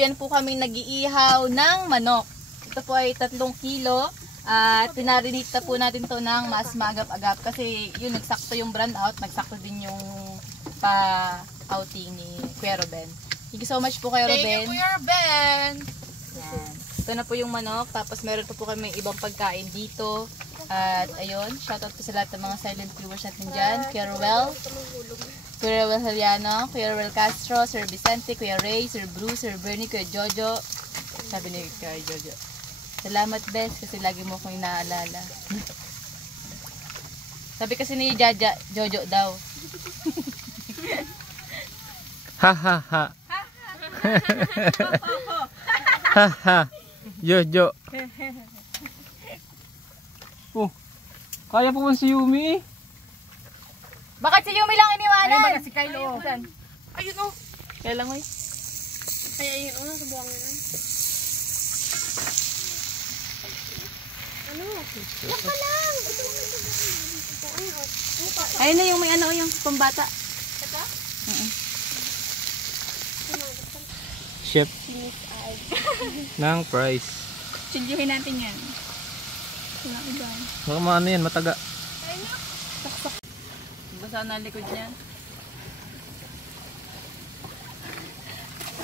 Tuluyan po kami nag-iihaw ng manok. Ito po ay 3 kilo. At pinarinita po natin to ng mas magap-agap. Kasi yun, nagsakto yung brand out. Nagsakto din yung pa-outing ni Kuya Ruben. Thank you so much po Kuya Ruben. Thank you Kuya Ruben. Yan. Ito na po yung manok. Tapos meron pa po kami ibang pagkain dito. At ayun, shoutout po sa lahat ng mga silent viewers natin dyan. Kuya Ruel, Kuya Ruel Heliano, Kuya Ruel Castro, Sir Vicente, Kuya Ray, Sir Bruce, Sir Bernie, Kuya Jojo. Sabi ni Kuya Jojo, salamat Bes kasi lagi mo akong inaalala. Sabi kasi ni Jaja, Jojo daw. Ha ha ha. Ha ha. Jojo. Oh, kaya po man si Yumi. Bakit si Yumi lang iniwanan? Ay, baka si Kylo. Ayun o. Kaya lang oy. Ay, ayun o. Sabuang nila. Ano? Laka lang. Ayun na yung may ano yung pambata. Ito? Chef ng price. Tsindyuhin natin yan. Wala iba. Baka maano yan, mataga. Ayun na. Saksak. Basa na likod niya.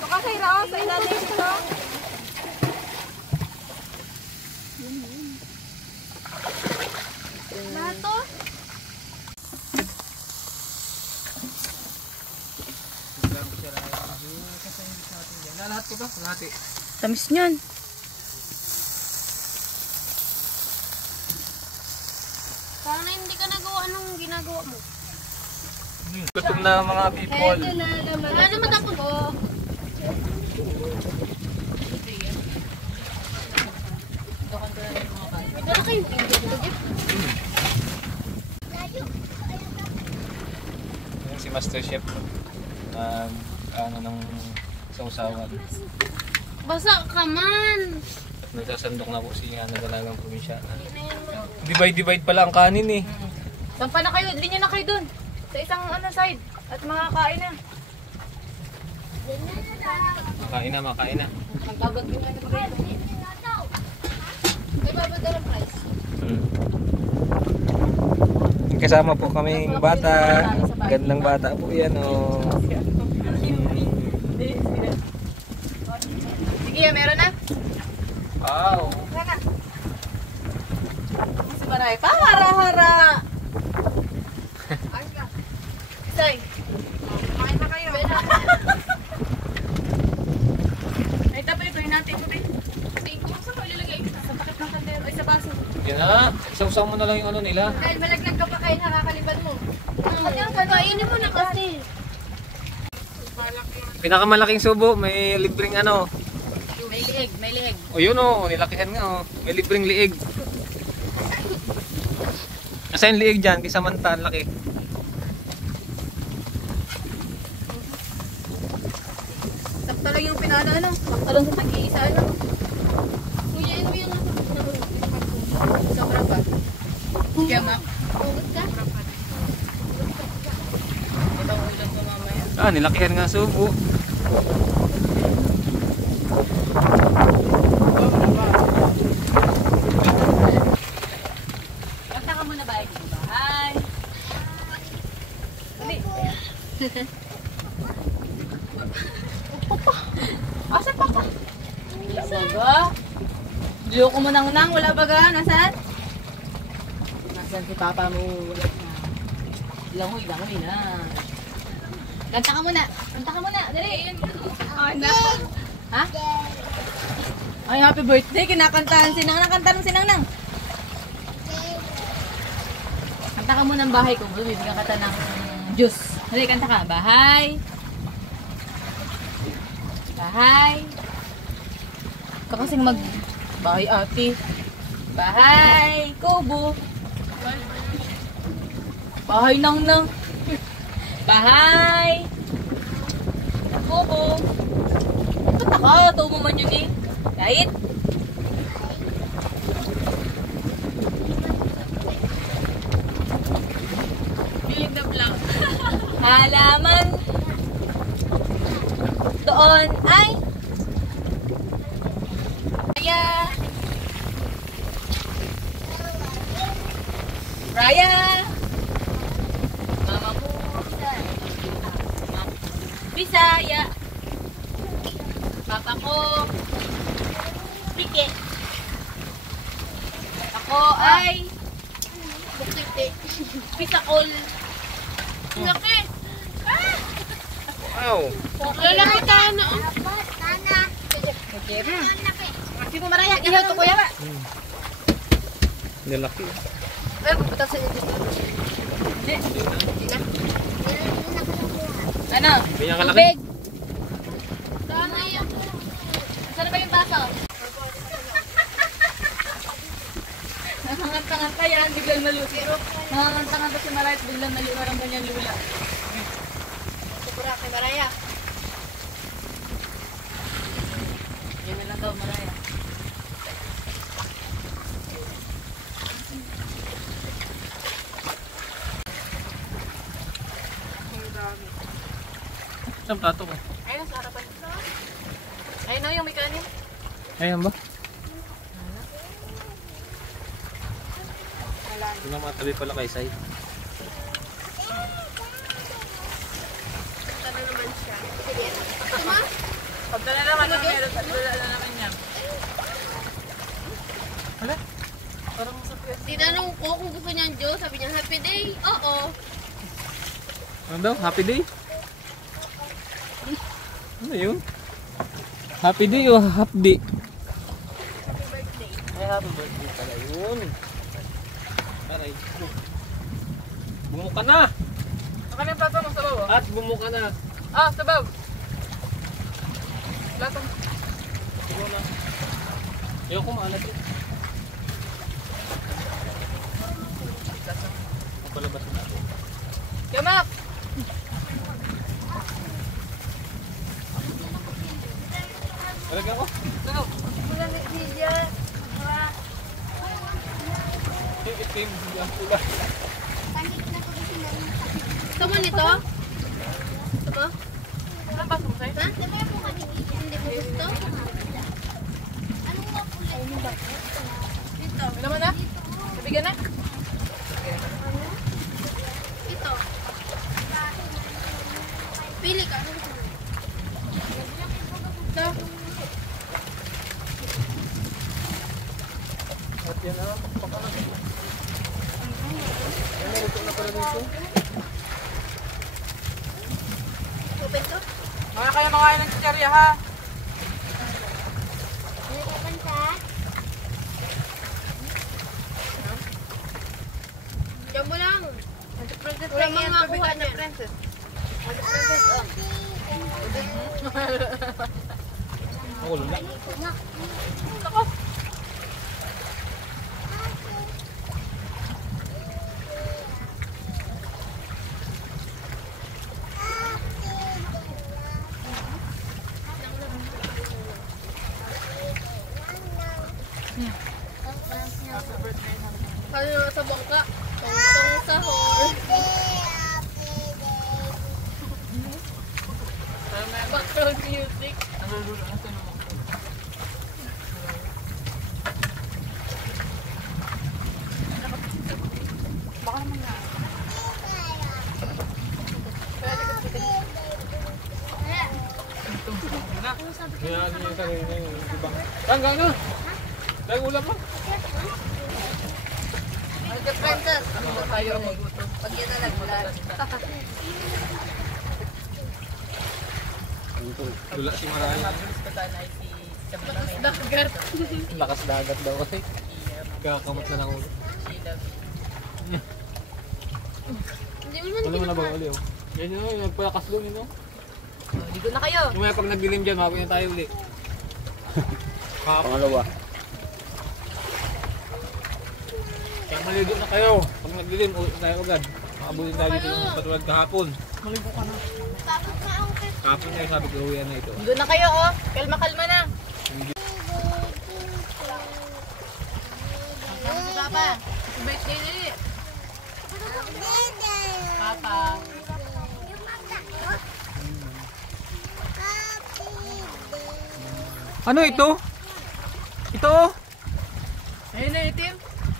Baka kay Rao sa ilalim ito. Lahat to? Lahat ko ba? Lahat eh. Tamis niyan. Parang hindi ka nagawa anong ginagawa mo. Gutom na mga people. Wala naman tapos ko. Wala kayong pinggan dito. Yan si Master Chef. Ano ng sausawan. Basa ka man. At nagsasandok na po si Dalagang Probinsyana. Divide pala ang kanin eh. Sampa na kayo, linya na kayo dun. Sa isang ano side. At makakain na. Makain na. Magbabat din nga na kayo. May babagay ang price. Kasama po kaming bata. Gandang bata po yan oh. Sige, meron na. Wow. Si Baray pa, hara-hara. Isay. Kumain na kayo. Ay, tapos ito natin ito din. Saan ko ilalagay? Sa pakit ng kandero. Ay, sa baso. Yan na. Sausaw mo na lang yung ano nila. Dahil malaglag ka pa kayo nakakaliban mo. Kainin mo na kasi. Pinakamalaking subo, may libreng ano. May liig, may liig. O yun o, nilakihan nga o. May libreng liig. Asa yung liig dyan? Kaysa manta, laki. Sakto lang yung pinano, ano? Sakto lang sa tag-iisa, ano? Kuya, ano yung Sobra pa. Kaya mak. ugot ka? Ibang ulan ko mamaya. Ah, nilakihan nga subo. Basta ka muna ba? Bahay. Dali. Asa pa ka? Wala baga. Diyo ko mo nang wala baga. Nasaan? Nasaan si papa mo? Wala na. Langoy na. Kanta ka muna. Dali. Ano? Ha? Ay, happy birthday. Kinakantahan si Nang. Kanta ng sinang. Kanta ka muna ng bahay ko. Bibigyan ka ta ng juice. Dali, kanta ka. Bahay. Ikaw kasing bahay ate. Bahay. Kubo. Bahay nang. Bahay. Kubo. Kanta ka. Tuo mo man yun eh. Kahit. Bilig na vlog. Halaman. Doon ay Raya! Mama mo. Bisaya. Papa ko. Pike. Ako ay Bukiti. Pisakol. Laki. Wow! Lalaki ka na. Kasi po maraya. Ihaw to kuya. Nilaki. Ay, pupunta sa inyo dito. Ano? Ganyan kalaki? Tubig. Sana yan. Saan ba yung baso? Nakanganta-nganta yan, biglang maluti. Nakanganta-nganta si Maraya at biglang naliwarang ganyan lula. Pura kay Maraya. Yan lang daw, Maraya. Saan plato ko? Ayun, sa harapan. Ayun na yung may kanin. Ayan ba? Ito na matabi pala kay Sai. Ano naman siya? Sige. Pagka na naman ang meron at lula na naman niya. Hala? Parang sa piyas. Tinanong ko kung gusto niyang Joe. Sabi niya, happy day. Oo. Ano daw? Happy day? Ano yun? Happy day o half day? Ay, happy birthday pala yun. Aray. Bumuka na! Ang kanyang plato mo, sabaw. At bumuka na! Ah, sabaw. Plato mo. Siguro na. Ayoko maalat eh. Papalabas na natin. Yamak! Talaga ako? Sabaw. Ito yung bigyan pula. Gusto mo nito? Gusto mo? Anong baso mo, Sai? Ha? Hindi mo gusto? Ito. Ano naman na? Nabigyan na? Ito. Pili ka. Ito. At yan na, pakalan. Ay, naruto na pala dito. Open to? Mga kayo makain ng chicherya, ha? Diyan mo lang. Wala mga makuha na princess. Ako lula. Ano sa bangka? Tong sahur. Background music. Nalululo na sa naman. Baka naman nga. Kaya ano yung sarili na yun, di ba? Hanggang na! Dahil ulam mo. The princess. Ano tayo maguto? Pag yan na nagmulan. Lula si Maraya. Pagkatan ay si Camila May. Dagat. Lakas dagat daw kasi. Kakamot na ng ulo. Hindi mo naman Wala mo na ba uli oh? Yan yun, yung nagpalakas doon yun oh. Dito na kayo. Yung pag nagdilim dyan, mabay na tayo uli. Pangalawa. Kaya maligo na kayo. Pag nagdilim, ulit na tayo agad. Makabutin tayo dito yung patulad kahapon. Maligo ka na. Kahapon na yung sabi ko, uwian na ito. Doon na kayo, oh. Kalma-kalma na. Ano si Papa? Happy birthday na Papa. Ano ito? Ito? Ayun na itim.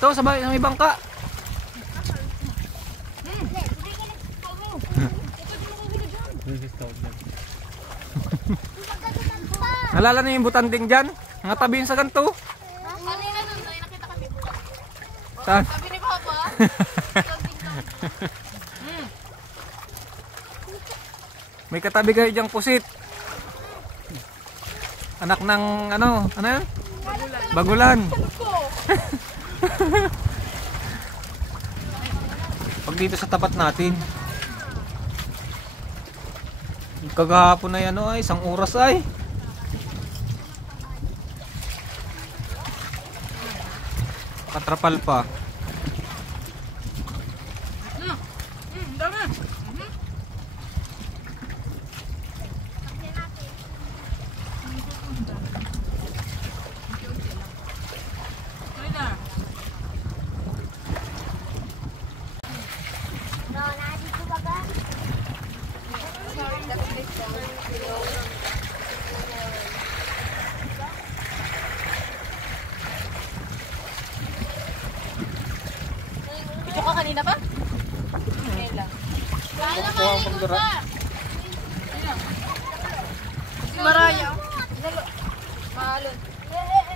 Ito sa may bangka. Nalala niyo yung butanding dyan? Nga tabihin sa ganito. Kanina nun, nakita kami. Saan? Sabi ni Papa. May katabi kayo dyang pusit. Anak ng ano? Ano yan? Bagulan. Pag dito sa tapat natin. Kagahapon na yan ay isang oras ay. Katrapal pa. Video ka kanina pa? Ngayon lang. Si Maraya. Mahalon.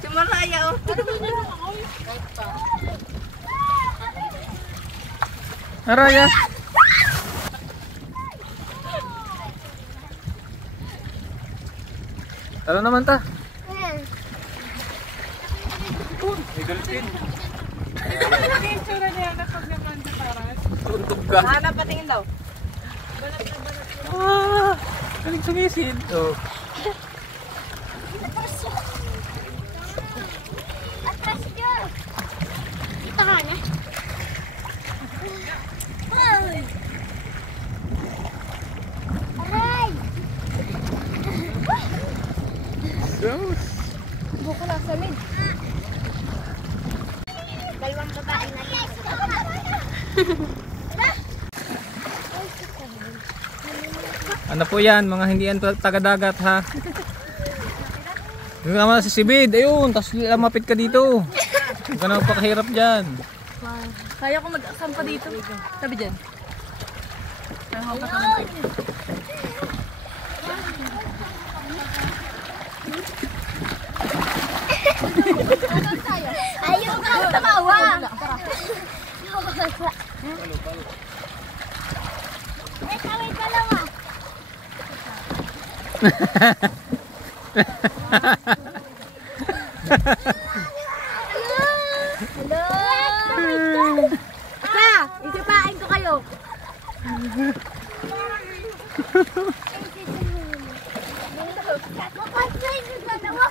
Si Maraya. Araya. Talo naman ta. May dolphin. Tuntog ka. Hanap patingin daw. Ah, galing sumisid. Oh. Buko na sa lid. Dalawang babae na yan. Ano po yan, mga hindi yan taga-dagat ha. Yung naman si Sibid, ayun, tapos lamapit ka dito. Huwag ka na magpakahirap dyan. Kaya ko mag-asampa dito. Tabi dyan. Ayaw ka tumawa. Eh, kaway dalawa. Hello. Asa, isipain ko kayo. Makasay, nagdalawa.